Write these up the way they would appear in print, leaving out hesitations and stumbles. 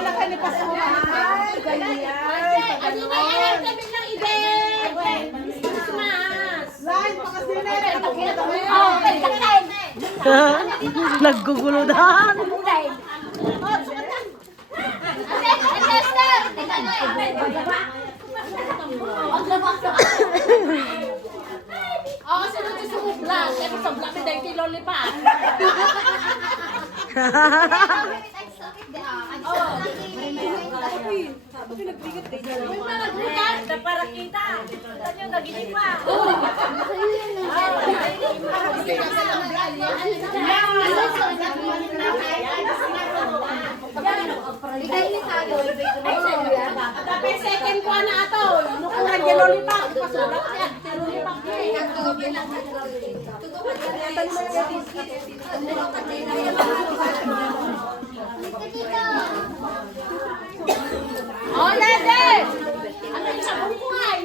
na kanipas mo. Ganyan. Ano ba yan? Kami ng event! Christmas! Line, pakasina. Oh, pagkain! Naggugulo dahan. Oh, sino gusto mo vlog? Kaya sa vlog may dahil kay Lollipop. Para kita. Kita nyo naginig pa. Dapat second ko na ato. Nukuran kay Lollipop. Pasulat yan. Lollipop oh, Lede! Ano yung sabong buhay?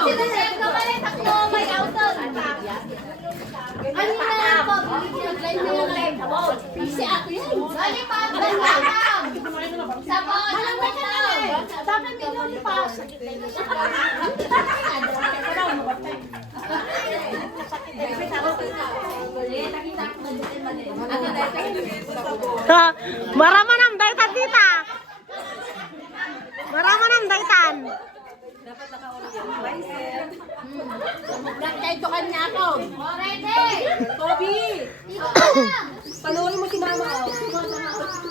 Sinasayang ka pala, takbo, may auto. Ano na po? Nag-live mo yung live. Si Ato yan. Lollipop, lollipop. Sabon, ang lollipop. Dapat may Lollipop. Maramanam daitan tita. Maramanam daitan. Kahit ito kanya ako. Ready? Toby! Dito ka lang. Panoorin mo si Mama.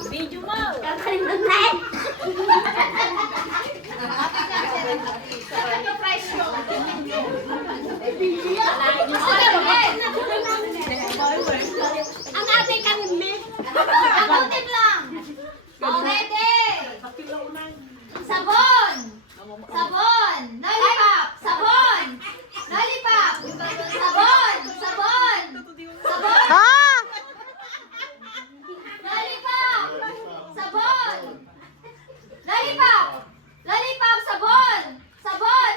Video mo. Kakalim ng live. Ang ate kanime. Abutin lang. Oh, ready? Sabon. Sabon. Lollipop. Sabon. Lollipop. Sabon. Sabon. Sabon. Ha? Lollipop. Sabon. Lollipop. Lollipop. Sabon. Sabon.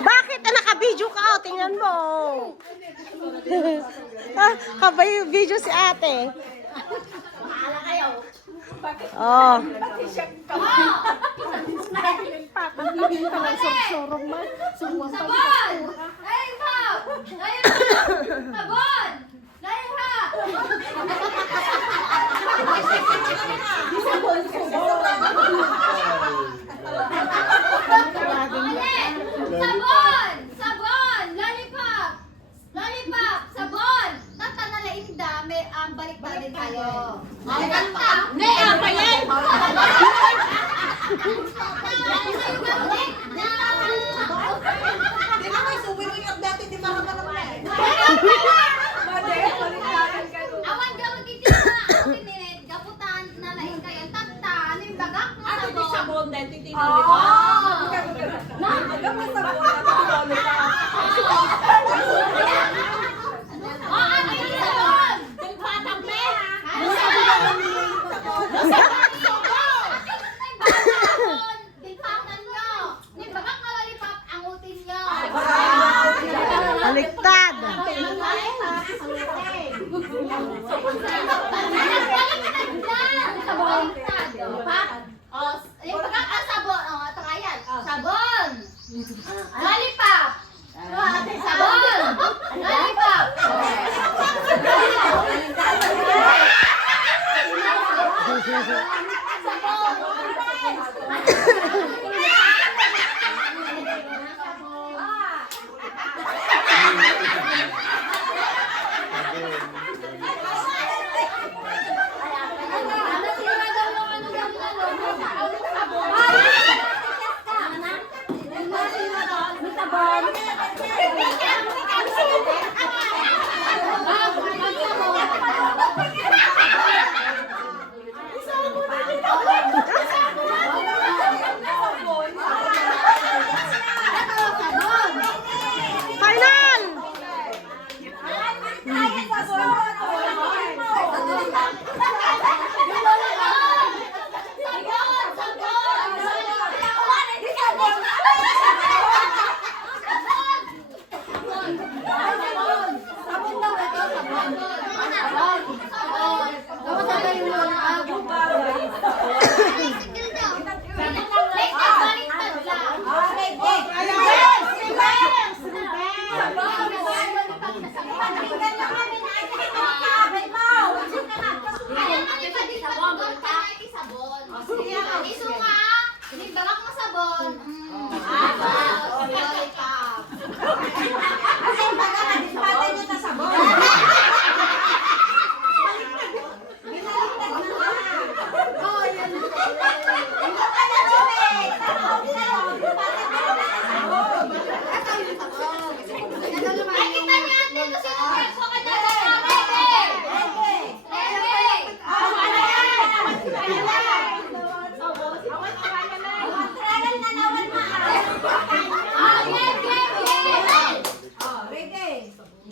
Bakit naka-video ka? Oh, tingnan mo. Kabay video si ate. Oh. Sabon! Lollipop! Lollipop! Sabon! Lollipop! Ulit! Sabon! Sabon! Lollipop! Lollipop! Sabon! Tata na lainda, may balik-balik tayo. Ay, tata! Ne, apa yan? Di ba may souvenir yung dati, di ba naman na eh? Awan gawin dito na ako tinilit, gaputan na lain kayo. Tata, ano yung bagak mo Ate, di sabon? sabon dahil titingin Oh! mo. Hanggang mo sa buwan natin yung lollipop. Oh, ano yung sabon? Yung batang pe. Ano sabon? Sabon! Bilpatan nyo! Ni bagak na lollipop, angutin nyo! Baliktad. Yung bagak ang sabon, oh, ito ayan. Sabon! Lollipop! Sabon! Lollipop! Ano sila daw yung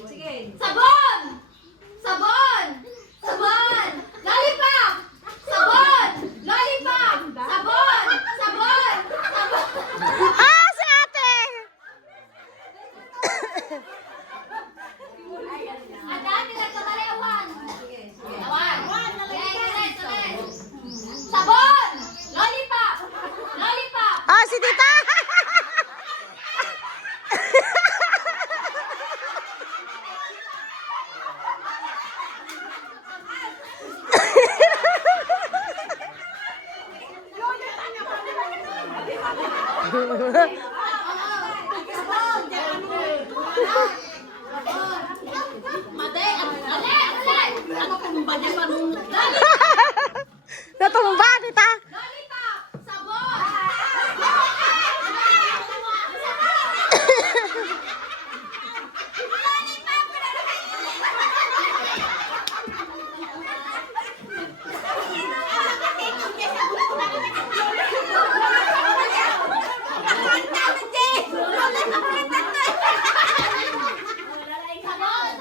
Sige. Sabon! Sabon! Sabon! Lollipop! Sabon! Lollipop! Sabon! Sabon! Sabon! Ah, si ate! Ada, nilagkamali, awan. Awan. Ulit. Sabon! Lollipop! Lollipop! Ah, si tita! Mate, ano kung ba niya panong Natumba, tita! Lollipop! Sabon! Sabon!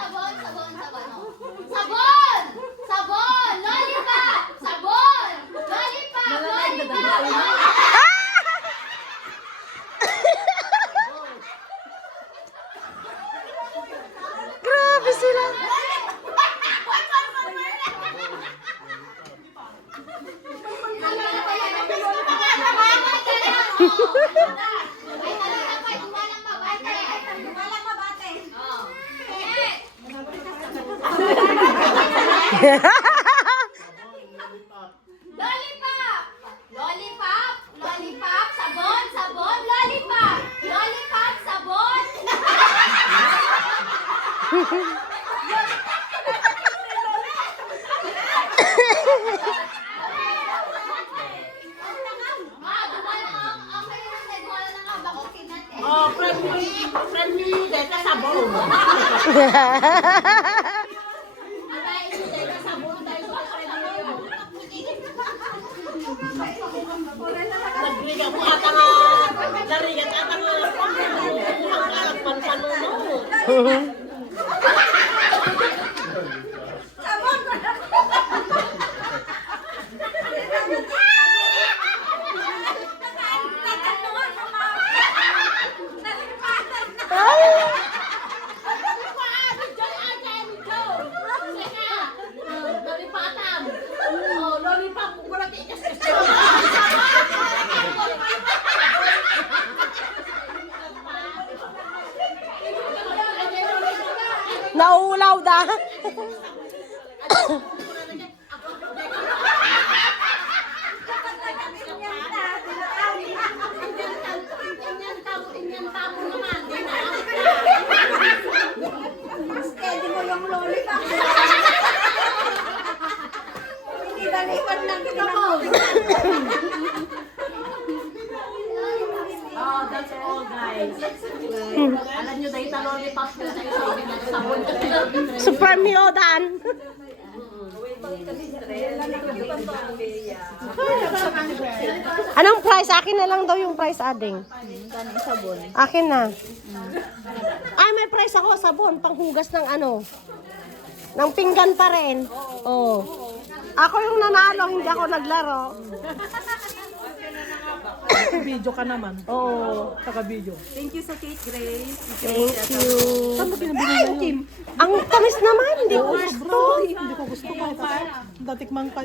Sabon! Sabon! Sabon! Sabon! Sabon! Lollipop! Sabon! Lollipop! Lollipop! Grabe sila! Lollipop! Lollipop! Lollipop! Sabon! Sabon! Lollipop! Lollipop! Sabon! Ma, dumala ang kayo na dumala na nga bako kinat eh. Oh, friend me, dito sabon. Atay, dito sabon tayo sa friend niyo. Nagriga po ata nga, narigat ata nga, ang kalagpan pa nun. Naulaw da. Steady mo yung lollipop. Hindi balikan lang kita mo. Oh, that's all guys. Alam nyo, dahil sa lollipop na tayo sa sabon. Super miodan. Anong price? Akin na lang daw yung price, ading. Akin na. Ay, may price ako, sabon. Panghugas ng ano. Ng pinggan pa rin. Oh. Ako yung nanalo, hindi ako naglaro. Video ka naman. Oo. Taga-video. Thank you sa cake, Grace. Thank you. Saan mo pinabili na yun? Ang tamis naman, hindi ko gusto. Hindi ko gusto pa. Datikman pa.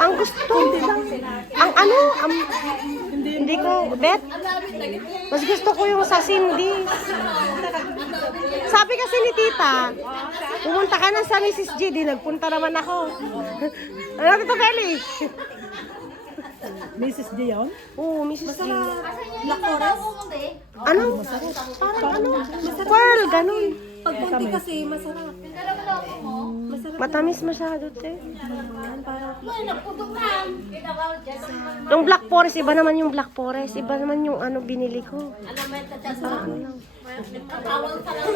Ang gusto. Ang ano, hindi ko, bet. Mas gusto ko yung sa Cindy. Sabi kasi ni tita, pumunta ka na sa Mrs. G, di nagpunta naman ako. Ano Tito Belly? Mrs. Dion? Oo, Mrs. G. Black Forest? Ano? Parang ano? Pearl, ganun. Pag konti kasi, masarap. Matamis masyado, te. Nagputok na. Yung Black Forest, iba naman yung Black Forest. Iba naman yung ano binili ko. Katawang sa lang.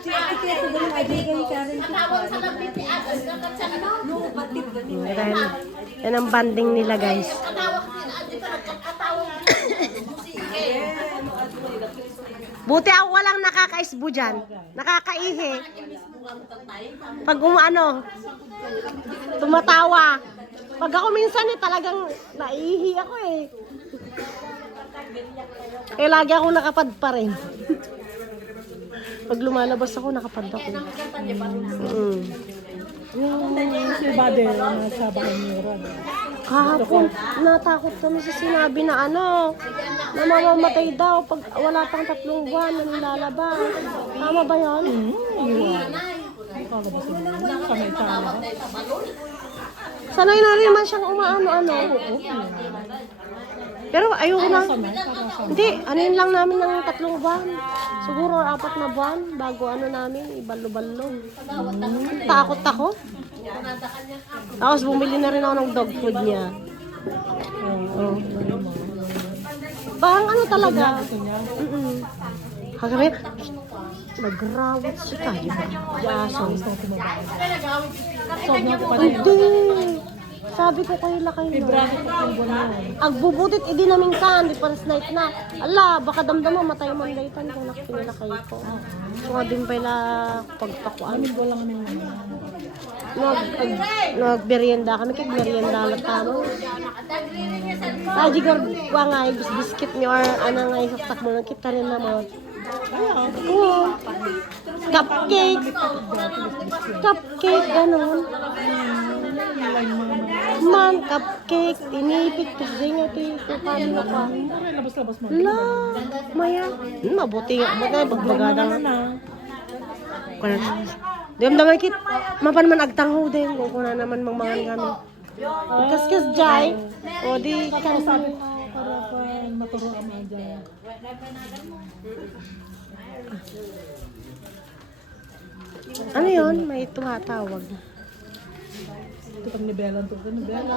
Kaya ito ganun, ay bigay ka rin. Katawang sa lang BTS. Batid ganun. Dahil, yan ang banding nila, guys. Katawang din. Adi pa nagkatawang. Buti ako walang nakakaisbo dyan. Nakakaihi. Pag umano, tumatawa. Pag ako minsan talagang naihi ako eh. Eh lagi ako nakapad pa rin. Pag lumalabas ako, nakapad ako. Si Bade, nasa bahay ni Rod. Kahapon, natakot kami sa sinabi na ano, na mamamatay daw pag wala pang 3 buwan na nilalabas. Tama ba yun? Kala ba sila? Sanay tala. Sanay na rin man siyang umaano-ano. Pero ayoko na. Hindi, anuin lang namin ng 3 buwan. Siguro 4 na buwan bago ano namin, ibalo-balo. Takot ako. Tapos bumili na rin ako ng dog food niya. Parang ano talaga. Kagabi, nagrawat si Kayo ba? Jason. Hindi. Sabi ko kayo lakay na. Agbubutit idi na minsan, di pares night na. Ala, baka damdam mo, matay mo ang daytan kung nakipinilakay ko. So nga din pala pagpakuan. Nagmerienda kami, merienda lang tamo. Taji ko, nga biskit niyo or ano nga isaksak mo lang kita rin naman. Oo. Cupcake. Cupcake, ganun. Man, cupcake, tinipit, kasi nga paano na pa. Labas-labas mo. La, maya. Mabuti nga, bagbagada nga. Diyam naman kit, mapan man agtangho din, kung na naman mangmangan kami. Kaskas jay, o di kan Sabi ko, para pa maturo ang mga dyan. Ano yun? May tumatawag. Ito pag ni Bella, ito ni Bella.